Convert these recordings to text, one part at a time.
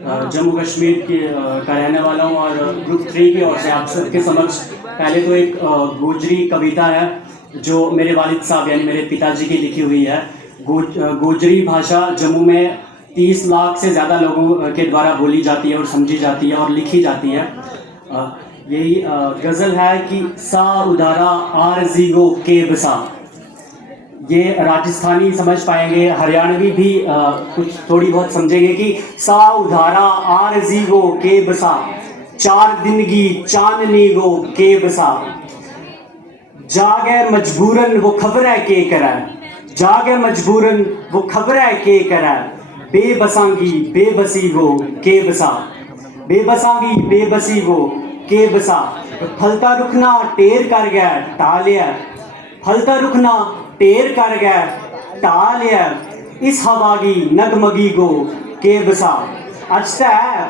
जम्मू कश्मीर का रहने वाला हूँ और ग्रुप 3 की ओर से आप सबके समक्ष पहले तो एक गोजरी कविता है जो मेरे वालिद साहब यानी मेरे पिताजी की लिखी हुई है। गोजरी भाषा जम्मू में 30 लाख से ज़्यादा लोगों के द्वारा बोली जाती है और समझी जाती है और लिखी जाती है। यही गज़ल है कि सा उदारा आरज़ीगो के बसा। ये राजस्थानी समझ पाएंगे, हरियाणवी भी कुछ थोड़ी बहुत समझेंगे कि सा उधारा आरज़ीगो के बसा, 4 दिन की चांदनी गो के बसा। जागे मजबूरन वो खबरें के करा, जागे मजबूरन वो खबरें के करा, बेबसांगी बेबसी गो के बसा, बेबसांगी बेबसी गो के बसा। फलता रुखना टेर कर गया टालिया, फलता रुखना टेर कर गया टालिया, इस हवा की नगमगी गो के बसा। अजता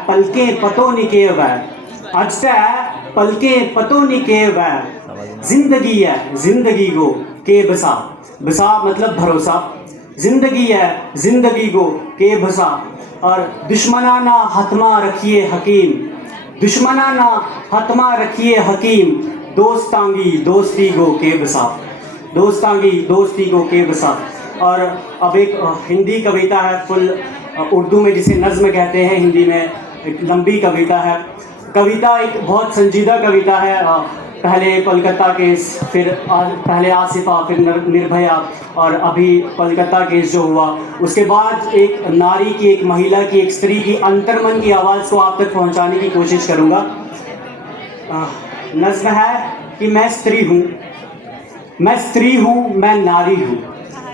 पलके पतो नहीं के वै, अजता पलके पतो नहीं के वै, जिंदगी है जिंदगी गो के बसा। बसा मतलब भरोसा, जिंदगी है जिंदगी गो के बसा। और दुश्मनाना हतमा रखिए हकीम, दुश्मनाना हतमा रखिए हकीम, दोस्तांगी दोस्ती गो के बसा, दोस्तांगी दोस्ती को के बसा। और अब एक हिंदी कविता है, फुल उर्दू में जिसे नज़्म कहते हैं, हिंदी में एक लंबी कविता है। कविता एक बहुत संजीदा कविता है। पहले कोलकाता केस, फिर पहले आसिफा, फिर निर्भया और अभी कोलकाता केस जो हुआ, उसके बाद एक नारी की, एक महिला की, एक स्त्री की अंतर्मन की आवाज़ को आप तक पहुंचाने की कोशिश करूंगा। नज़्म है कि मैं स्त्री हूँ, मैं स्त्री हूँ, मैं नारी हूँ,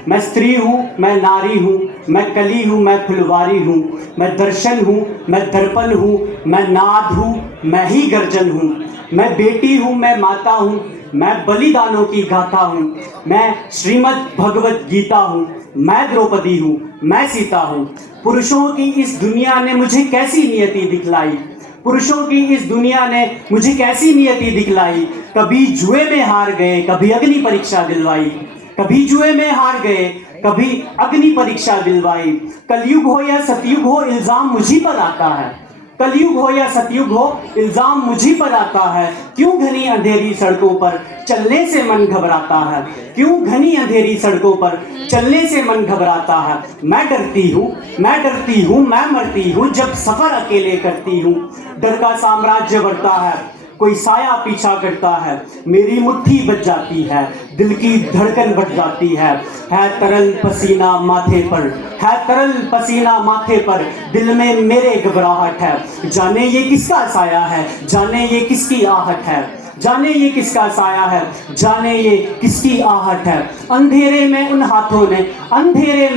मैं स्त्री हूँ, मैं नारी हूँ, मैं कली हूँ, मैं फुलवारी हूँ, मैं दर्शन हूँ, मैं दर्पण हूँ, मैं नाद हूँ, मैं ही गर्जन हूँ, मैं बेटी हूँ, मैं माता हूँ, मैं बलिदानों की गाथा हूँ, मैं श्रीमद् भगवत गीता हूँ, मैं द्रौपदी हूँ, मैं सीता हूँ। पुरुषों की इस दुनिया ने मुझे कैसी नियति दिखलाई, पुरुषों की इस दुनिया ने मुझे कैसी नियति दिखलाई। कभी जुए में हार गए, कभी अग्नि परीक्षा दिलवाई, कभी जुए में हार गए, कभी अग्नि परीक्षा दिलवाई। कलयुग हो या सतयुग हो, इल्जाम मुझी पर आता है, कलयुग हो या सतयुग हो, इल्जाम मुझी पर आता है। क्यों घनी अंधेरी सड़कों पर चलने से मन घबराता है, क्यों घनी अंधेरी सड़कों पर चलने से मन घबराता है। मैं डरती हूँ, मैं डरती हूँ, मैं मरती हूँ जब सफ़र अकेले करती हूँ। डर का साम्राज्य बढ़ता है, कोई साया पीछा करता है, मेरी मुट्ठी बच जाती है, दिल की धड़कन बढ़ जाती है तरल पसीना माथे पर, है तरल पसीना माथे पर, दिल में मेरे घबराहट है। जाने ये किसका साया है, जाने ये किसकी आहट है, जाने ये किसका साया है, जाने ये किसकी आहट है। अंधेरे में उन हाथों ने, अंधेरे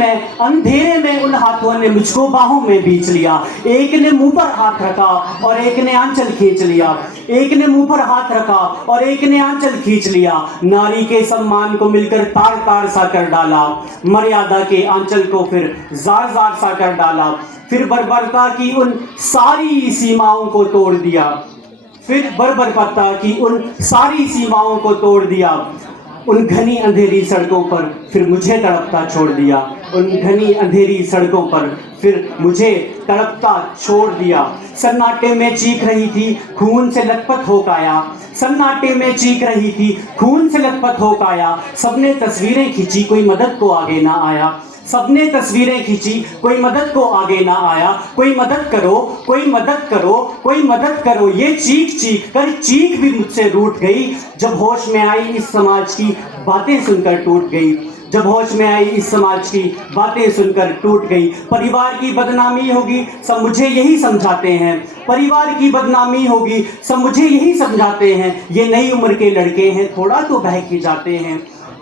में उन हाथों ने मुझको बाहों में बींच लिया। एक ने मुंह पर हाथ रखा और एक ने आंचल खींच लिया, एक ने मुंह पर हाथ रखा और एक ने आंचल खींच लिया। नारी के सम्मान को मिलकर तार तार सा कर डाला, मर्यादा के आंचल को फिर जार जार सा कर डाला। फिर बर्बरता की उन सारी सीमाओं को तोड़ दिया, फिर बर्बरता की उन सारी सीमाओं को तोड़ दिया। उन घनी अंधेरी सड़कों पर फिर मुझे तड़पता छोड़ दिया, उन घनी अंधेरी सड़कों पर फिर मुझे तड़पता छोड़ दिया। सन्नाटे में चीख रही थी, खून से लथपथ हो काया, सन्नाटे में चीख रही थी, खून से लथपथ हो काया। सबने तस्वीरें खींची, कोई मदद को आगे ना आया, सबने तस्वीरें खींची, कोई मदद को आगे ना आया। कोई मदद करो, कोई मदद करो, कोई मदद करो, ये चीख चीख कर चीख भी मुझसे रूठ गई। जब होश में आई इस समाज की बातें सुनकर टूट गई, जब होश में आई इस समाज की बातें सुनकर टूट गई। परिवार की बदनामी होगी सब मुझे यही समझाते हैं, परिवार की बदनामी होगी सब मुझे यही समझाते हैं। ये नई उम्र के लड़के हैं, थोड़ा तो बहक ही जाते हैं,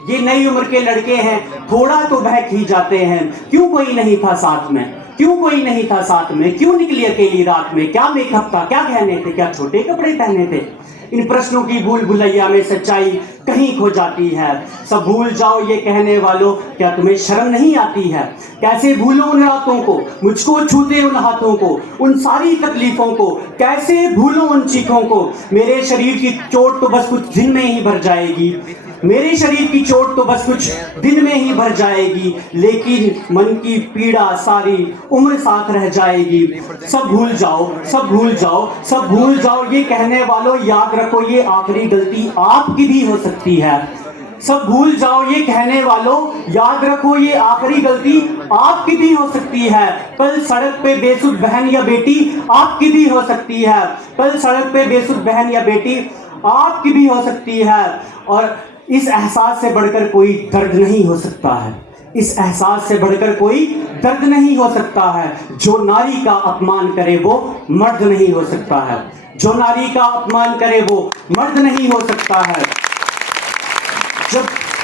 ये नई उम्र के लड़के हैं, थोड़ा तो बहक ही जाते हैं। क्यों कोई नहीं था साथ में, क्यों कोई नहीं था साथ में, क्यों निकली अकेली रात में, क्या मेकअप था, क्या गहने थे, क्या छोटे कपड़े पहने थे। इन प्रश्नों की भूल भुलैया में सच्चाई कहीं खो जाती है। सब भूल जाओ ये कहने वालों, क्या तुम्हें शर्म नहीं आती है। कैसे भूलो उन रातों को, मुझको छूते उन हाथों को, उन सारी तकलीफों को, कैसे भूलो उन चीखों को। मेरे शरीर की चोट तो बस कुछ दिन में ही भर जाएगी, मेरे शरीर की चोट तो बस कुछ दिन में ही भर जाएगी, लेकिन मन की पीड़ा सारी उम्र साथ रह जाएगी। सब भूल जाओ, सब भूल जाओ, सब भूल जाओ, ये कहने वालों याद रखो ये आखिरी गलती आपकी भी हो सकती है। सब भूल जाओ ये कहने वालों याद रखो ये आखिरी गलती आपकी भी हो सकती है। कल सड़क पे बेसुध बहन या बेटी आपकी भी हो सकती है। कल सड़क पे बेसुध बहन या बेटी आपकी भी हो सकती है। और इस एहसास से बढ़कर कोई दर्द नहीं हो सकता है। इस एहसास से बढ़कर कोई दर्द नहीं हो सकता है। जो नारी का अपमान करे वो मर्द नहीं हो सकता है। जो नारी का अपमान करे वो मर्द नहीं हो सकता है।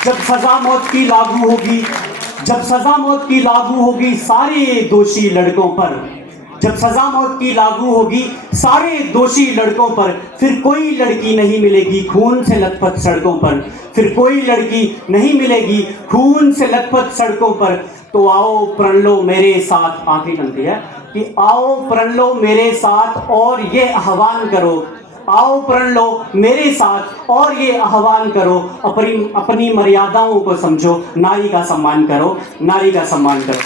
जब सजा मौत की लागू होगी, जब सजा मौत की लागू होगी सारे दोषी लड़कों पर, जब सजा मौत की लागू होगी सारे दोषी लड़कों पर, फिर कोई लड़की नहीं मिलेगी खून से लथपथ सड़कों पर, फिर कोई लड़की नहीं मिलेगी खून से लथपथ सड़कों पर। तो आओ प्रण लो मेरे साथ, आखिरी पंक्ति है कि आओ प्रण लो मेरे साथ और ये आह्वान करो, आओ प्रण लो मेरे साथ और ये आह्वान करो, अपनी मर्यादाओं को समझो, नारी का सम्मान करो, नारी का सम्मान करो।